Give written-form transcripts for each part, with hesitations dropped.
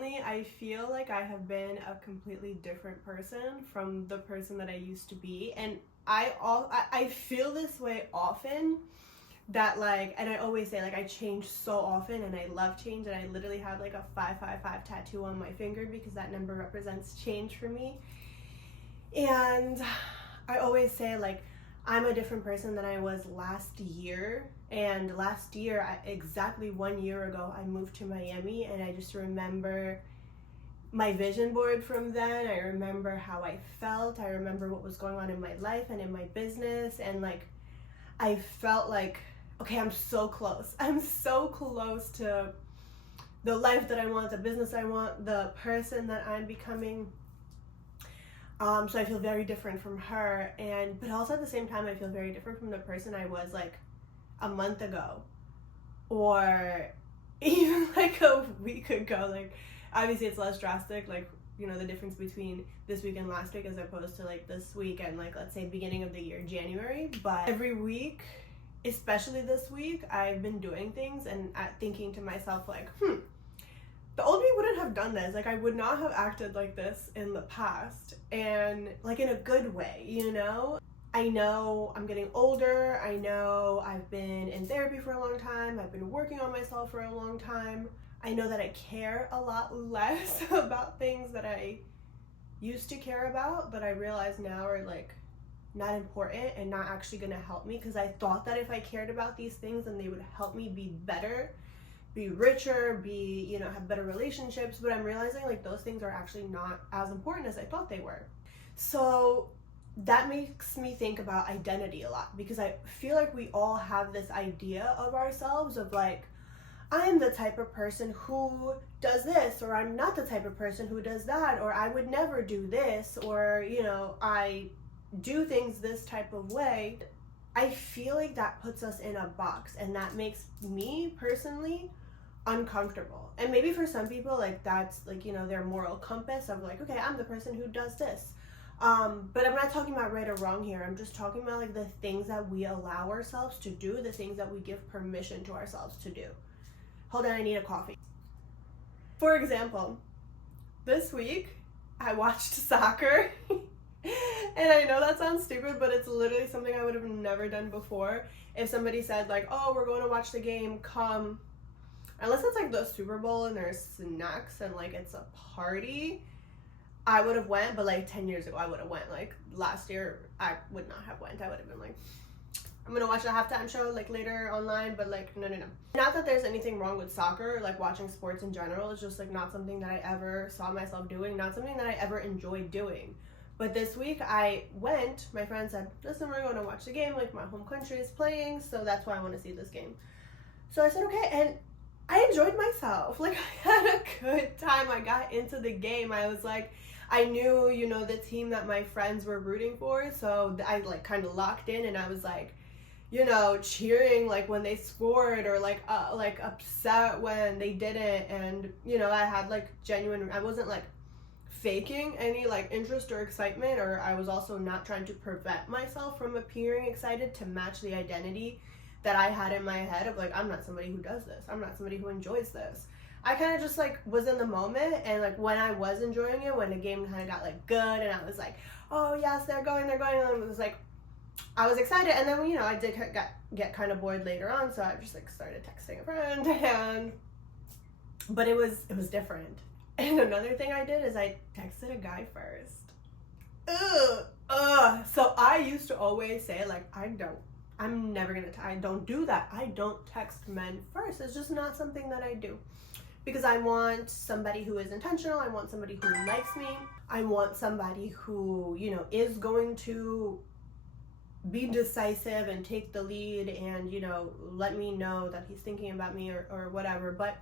recently I feel like I have been a completely different person from the person that I used to be, and I feel this way often, that like, and I always say like I change so often and I love change, and I literally have like a 555 tattoo on my finger because that number represents change for me. And I always say like I'm a different person than I was last year. And last year, exactly 1 year ago, I moved to Miami, and I just remember my vision board from then. I remember how I felt. I remember what was going on in my life and in my business. And like, I felt like, okay, I'm so close. I'm so close to the life that I want, the business I want, the person that I'm becoming. So I feel very different from her, but also at the same time I feel very different from the person I was like a month ago, or even like a week ago. Like, obviously it's less drastic, like, you know, the difference between this week and last week as opposed to like this week and like, let's say, beginning of the year, January. But every week, especially this week, I've been doing things and thinking to myself like, the old me wouldn't have done this. Like, I would not have acted like this in the past, and like in a good way, you know? I know I'm getting older. I know I've been in therapy for a long time. I've been working on myself for a long time. I know that I care a lot less about things that I used to care about, but I realize now are like not important and not actually gonna help me, because I thought that if I cared about these things, then they would help me be better, be richer, be, you know, have better relationships. But I'm realizing like those things are actually not as important as I thought they were. So that makes me think about identity a lot, because I feel like we all have this idea of ourselves of like, I'm the type of person who does this, or I'm not the type of person who does that, or I would never do this, or, you know, I do things this type of way. I feel like that puts us in a box, and that makes me personally uncomfortable. And maybe for some people, like, that's like, you know, their moral compass of like, okay, I'm the person who does this. But I'm not talking about right or wrong here. I'm just talking about like the things that we allow ourselves to do, the things that we give permission to ourselves to do. Hold on, I need a coffee. For example, this week I watched soccer. And I know that sounds stupid, but it's literally something I would have never done before. If somebody said like, oh, we're going to watch the game, come. Unless it's like the Super Bowl and there's snacks and like it's a party, I would have went. But like 10 years ago, I would have went. Like last year, I would not have went. I would have been like, I'm gonna watch a halftime show like later online, but like no. Not that there's anything wrong with soccer, like watching sports in general. It's just like not something that I ever saw myself doing, not something that I ever enjoyed doing. But this week I went, my friend said, listen, we're going to watch the game, like my home country is playing, so that's why I want to see this game. So I said, okay, and I enjoyed myself. Like, I had a good time. I got into the game. I was like, I knew, you know, the team that my friends were rooting for, so I like kind of locked in, and I was like, you know, cheering like when they scored, or like upset when they didn't. And, you know, I had like genuine, I wasn't like faking any like interest or excitement, or I was also not trying to prevent myself from appearing excited to match the identity that I had in my head of like, I'm not somebody who does this, I'm not somebody who enjoys this. I kind of just like was in the moment, and like when I was enjoying it, when the game kind of got like good and I was like, oh yes, they're going, and it was like, I was excited. And then, you know, I did get kind of bored later on, so I just like started texting a friend, but it was different. And another thing I did is I texted a guy first. So I used to always say like, I don't do that. I don't text men first. It's just not something that I do, because I want somebody who is intentional. I want somebody who likes me. I want somebody who, you know, is going to be decisive and take the lead and, you know, let me know that he's thinking about me or whatever. But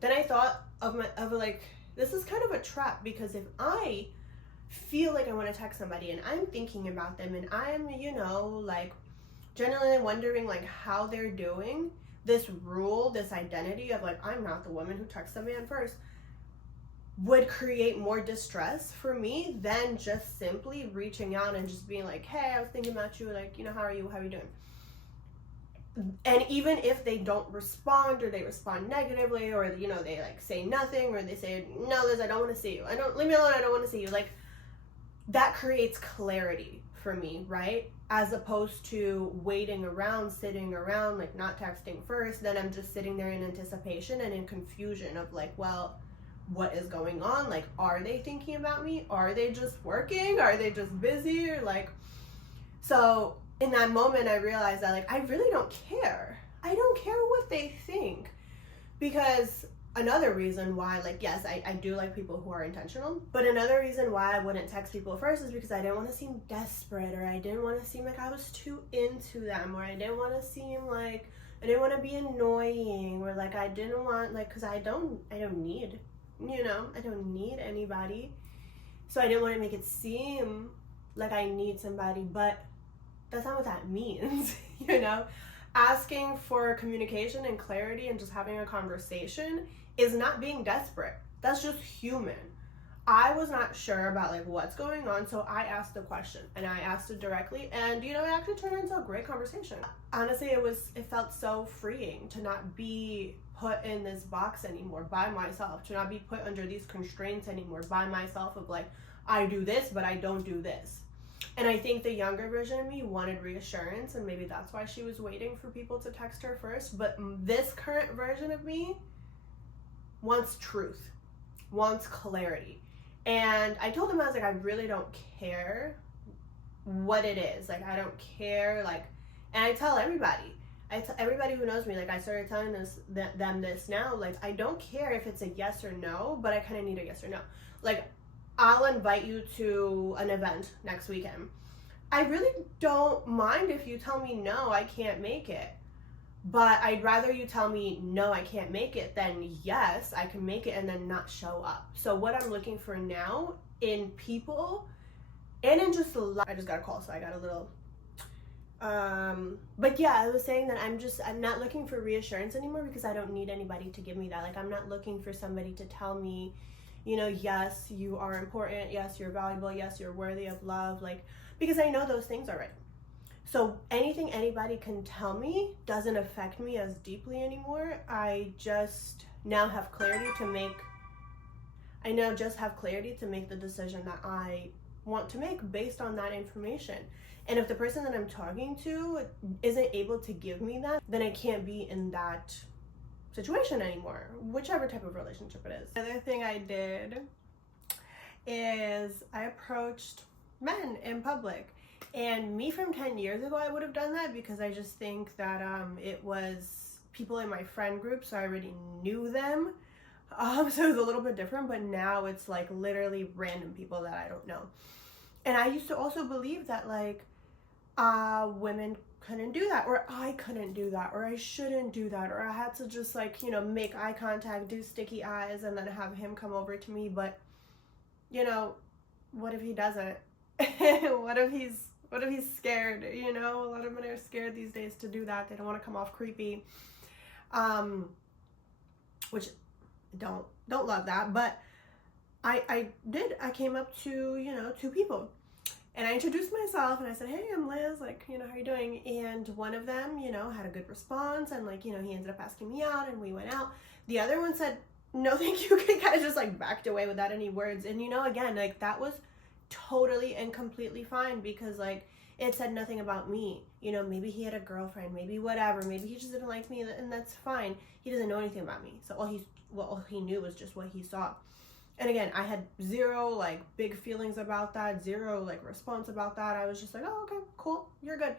then I thought of like, this is kind of a trap, because if I feel like I want to text somebody and I'm thinking about them and I'm, you know, like generally wondering like how they're doing, this rule, this identity of like, I'm not the woman who texts a man first, would create more distress for me than just simply reaching out and just being like, hey, I was thinking about you, like, you know, how are you doing? And even if they don't respond, or they respond negatively, or you know, they like say nothing, or they say, no, Liz, I don't want to see you, leave me alone, I don't want to see you, like that creates clarity for me, right? As opposed to waiting around, sitting around, like not texting first. Then I'm just sitting there in anticipation and in confusion of like, well, what is going on? Like, are they thinking about me? Are they just working? Are they just busy? Or like, so in that moment, I realized that like, I really don't care. I don't care what they think. Because another reason why, like, yes, I do like people who are intentional, but another reason why I wouldn't text people first is because I didn't want to seem desperate, or I didn't want to seem like I was too into them, or I didn't want to seem like I didn't want to be annoying, or like I didn't want, like, because I don't need, you know, I don't need anybody. So I didn't want to make it seem like I need somebody, but that's not what that means, you know? Asking for communication and clarity and just having a conversation is not being desperate. That's just human. I was not sure about like what's going on, so I asked the question, and I asked it directly, and you know, it actually turned into a great conversation. Honestly, it felt so freeing to not be put in this box anymore by myself, to not be put under these constraints anymore by myself of like, I do this, but I don't do this. And I think the younger version of me wanted reassurance, and maybe that's why she was waiting for people to text her first. But this current version of me wants truth, wants clarity. And I told him, I was like, I really don't care what it is. Like, I don't care. Like, and I tell everybody. Everybody who knows me, like, I started telling them this now. Like, I don't care if it's a yes or no, but I kind of need a yes or no. Like, I'll invite you to an event next weekend. I really don't mind if you tell me no, I can't make it. But I'd rather you tell me no, I can't make it, than yes, I can make it and then not show up. So what I'm looking for now in people and in just I just got a call, so I got a little but yeah, I was saying that I'm not looking for reassurance anymore, because I don't need anybody to give me that. Like, I'm not looking for somebody to tell me, you know, yes, you are important, yes, you're valuable, yes, you're worthy of love, like, because I know those things already. So anything anybody can tell me doesn't affect me as deeply anymore. I just now have clarity to make the decision that I want to make based on that information. And if the person that I'm talking to isn't able to give me that, then I can't be in that situation anymore, whichever type of relationship it is. The other thing I did is I approached men in public. And me from 10 years ago, I would have done that, because I just think that it was people in my friend group, so I already knew them. So it was a little bit different, but now it's like literally random people that I don't know. And I used to also believe that like women couldn't do that, or I couldn't do that, or I shouldn't do that, or I had to just like, you know, make eye contact, do sticky eyes, and then have him come over to me. But, you know, what if he doesn't? What if he's scared? You know, a lot of men are scared these days to do that. They don't want to come off creepy, which don't love that. But I came up to, you know, two people, and I introduced myself, and I said, hey, I'm Liz, like, you know, how are you doing? And one of them, you know, had a good response, and like, you know, he ended up asking me out, and we went out. The other one said, no, thank you, kind of just like backed away without any words. And, you know, again, like, that was totally and completely fine, because like it said nothing about me. You know, maybe he had a girlfriend, maybe whatever, maybe he just didn't like me, and that's fine. He doesn't know anything about me, so all he knew was just what he saw. And again, I had zero like big feelings about that, zero like response about that. I was just like, oh, okay, cool, you're good,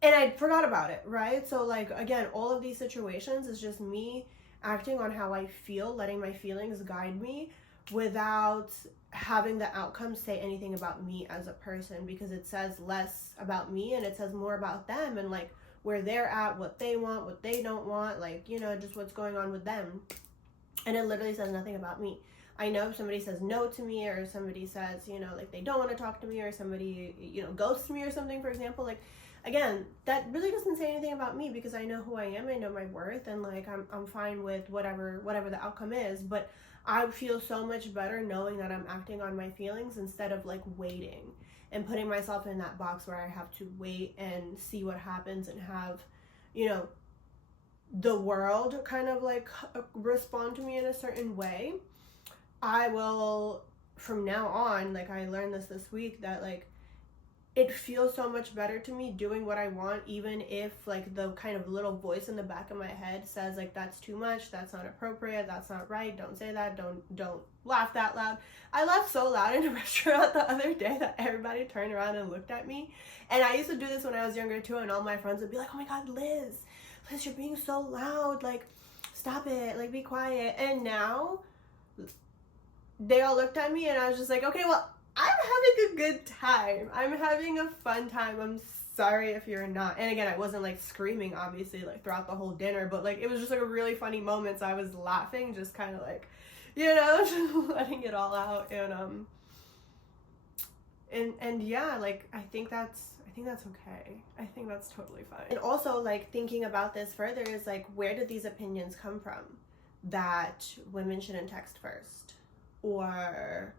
and I forgot about it, right? So like, again, all of these situations is just me acting on how I feel, letting my feelings guide me without having the outcome say anything about me as a person, because it says less about me and it says more about them, and like where they're at, what they want, what they don't want, like, you know, just what's going on with them. And it literally says nothing about me. I know if somebody says no to me, or somebody says, you know, like they don't want to talk to me, or somebody, you know, ghosts me or something, for example, like, again, that really doesn't say anything about me, because I know who I am, I know my worth, and like I'm fine with whatever the outcome is. But I feel so much better knowing that I'm acting on my feelings instead of like waiting and putting myself in that box where I have to wait and see what happens and have, you know, the world kind of like respond to me in a certain way, I will, from now on, like I learned this week, that like it feels so much better to me doing what I want, even if like the kind of little voice in the back of my head says like, that's too much, that's not appropriate, that's not right, don't say that, don't laugh that loud. I laughed so loud in a restaurant the other day that everybody turned around and looked at me. And I used to do this when I was younger too, and all my friends would be like, oh my god, Liz, you're being so loud, like stop it, like be quiet. And now they all looked at me and I was just like, okay, well, I'm having a good time. I'm having a fun time. I'm sorry if you're not. And again, I wasn't like screaming, obviously, like throughout the whole dinner, but like it was just like a really funny moment. So I was laughing, just kind of like, you know, just letting it all out. And yeah, like I think that's okay. I think that's totally fine. And also like thinking about this further is like, where did these opinions come from? That women shouldn't text first, or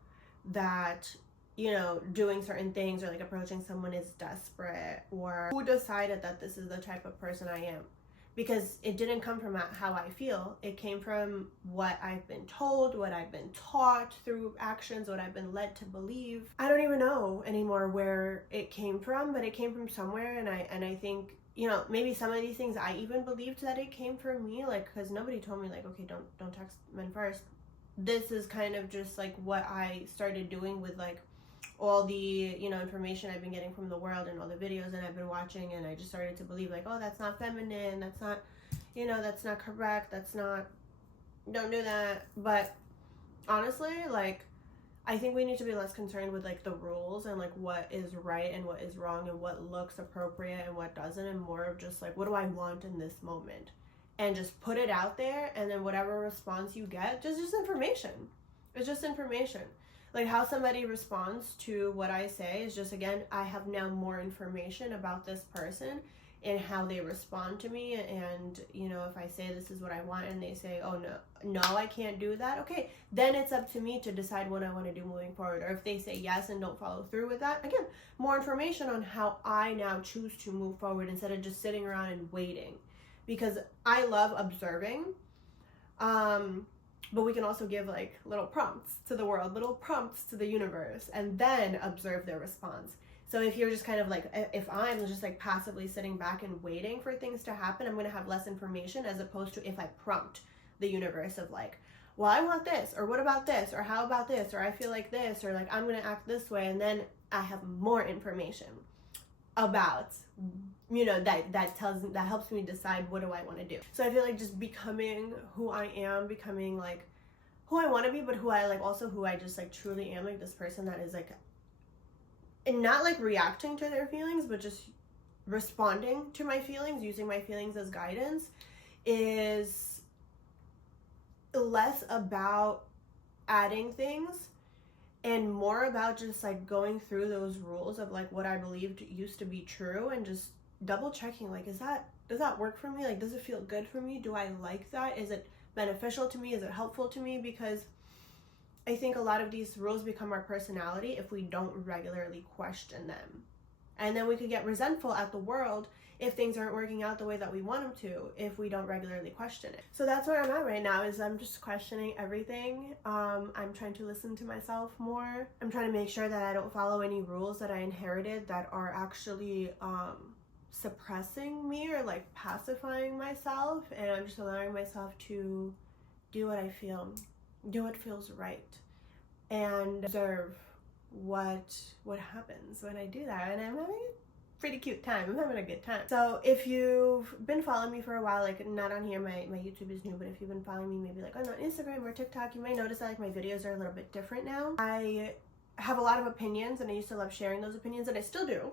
that, you know, doing certain things or like approaching someone is desperate, or who decided that this is the type of person I am? Because it didn't come from how I feel. It came from what I've been told, what I've been taught through actions, what I've been led to believe. I don't even know anymore where it came from, but it came from somewhere. And I think, you know, maybe some of these things I even believed that it came from me, like, because nobody told me like, okay, don't text men first. This is kind of just like what I started doing with like all the, you know, information I've been getting from the world and all the videos that I've been watching, and I just started to believe like, oh, that's not feminine, that's not, you know, that's not correct, that's not, don't do that. But honestly, like, I think we need to be less concerned with like the rules and like what is right and what is wrong and what looks appropriate and what doesn't, and more of just like, what do I want in this moment? And just put it out there, and then whatever response you get, just information. It's just information. Like how somebody responds to what I say is just, again, I have now more information about this person and how they respond to me. And, you know, if I say this is what I want and they say, oh no, I can't do that, okay, then it's up to me to decide what I want to do moving forward. Or if they say yes and don't follow through with that, again, more information on how I now choose to move forward instead of just sitting around and waiting. Because I love observing, but we can also give like little prompts to the world, little prompts to the universe, and then observe their response. So if you're just kind of like, if I'm just like passively sitting back and waiting for things to happen, I'm going to have less information, as opposed to if I prompt the universe of like, well, I want this, or what about this, or how about this, or I feel like this, or like I'm going to act this way, and then I have more information about, you know, that helps me decide what do I want to do. So I feel like just becoming who I am, becoming like who I want to be, but who I like, also who I just like truly am, like this person that is like, and not like reacting to their feelings, but just responding to my feelings, using my feelings as guidance, is less about adding things and more about just like going through those rules of like what I believed used to be true, and just double checking like, does that work for me? Like, does it feel good for me? Do I like that? Is it beneficial to me? Is it helpful to me? Because I think a lot of these rules become our personality if we don't regularly question them. And then we could get resentful at the world if things aren't working out the way that we want them to, if we don't regularly question it. So that's where I'm at right now, is I'm just questioning everything. I'm trying to listen to myself more. I'm trying to make sure that I don't follow any rules that I inherited that are actually suppressing me or like pacifying myself. And I'm just allowing myself to do what I feel, do what feels right, and observe what happens when I do that. And I'm having a pretty cute time. I'm having a good time. So if you've been following me for a while, like not on here, my YouTube is new, but if you've been following me maybe like on Instagram or TikTok, you may notice that like my videos are a little bit different now. I have a lot of opinions, and I used to love sharing those opinions, and I still do.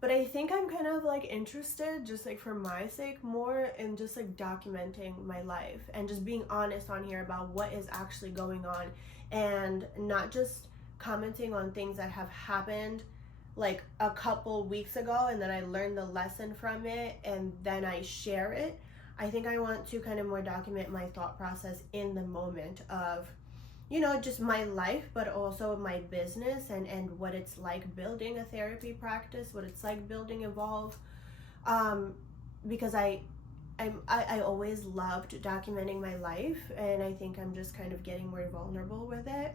But I think I'm kind of like interested, just like for my sake, more in just like documenting my life and just being honest on here about what is actually going on, and not just commenting on things that have happened like a couple weeks ago and then I learned the lesson from it and then I share it. I think I want to kind of more document my thought process in the moment of, you know, just my life, but also my business and what it's like building a therapy practice, what it's like building Evolve. Because I I always loved documenting my life, and I think I'm just kind of getting more vulnerable with it.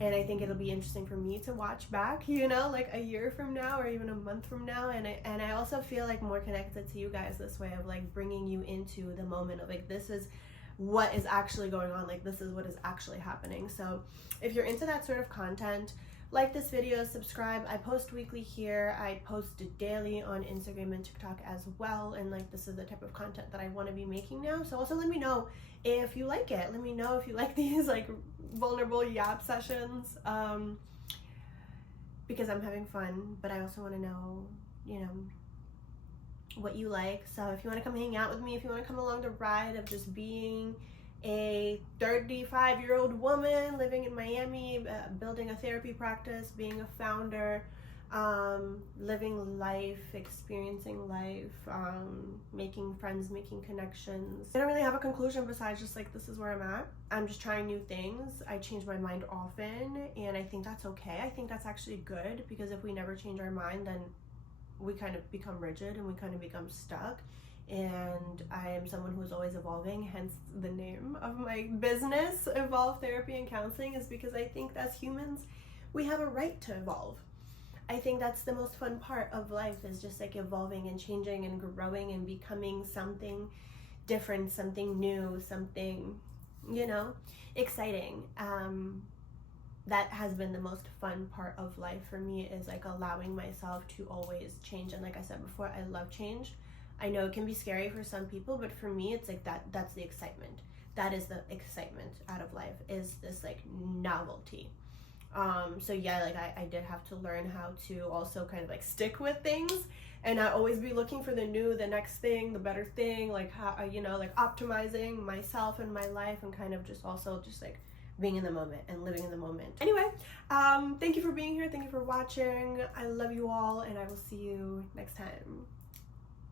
And I think it'll be interesting for me to watch back, like a year from now or even a month from now. And I also feel like more connected to you guys this way, of like bringing you into the moment of like, this is what is actually going on, like this is what is actually happening. So if you're into that sort of content, like this video, subscribe. I post weekly here. I post daily on Instagram and TikTok as well. And like, this is the type of content that I want to be making now. So also let me know if you like it. Let me know if you like these like vulnerable yap sessions, because I'm having fun, but I also want to know, what you like. So if you want to come hang out with me, if you want to come along the ride of just being a 35-year-old woman living in Miami, building a therapy practice, being a founder, living life, experiencing life, making friends, making connections. I don't really have a conclusion besides just like, this is where I'm at. I'm just trying new things. I change my mind often, and I think that's okay. I think that's actually good, because if we never change our mind, then we kind of become rigid and we kind of become stuck. And I am someone who is always evolving, hence the name of my business, Evolve Therapy and Counseling, is because I think as humans, we have a right to evolve. I think that's the most fun part of life, is just like evolving and changing and growing and becoming something different, something new, something, exciting. That has been the most fun part of life for me, is like allowing myself to always change. And like I said before, I love change. I know it can be scary for some people, but for me, it's like that's the excitement. That is the excitement out of life, is this like novelty. So yeah, like I did have to learn how to also kind of like stick with things and not always be looking for the new, the next thing, the better thing, like how, like optimizing myself and my life, and kind of just also just like being in the moment and living in the moment. Anyway, thank you for being here. Thank you for watching. I love you all, and I will see you next time.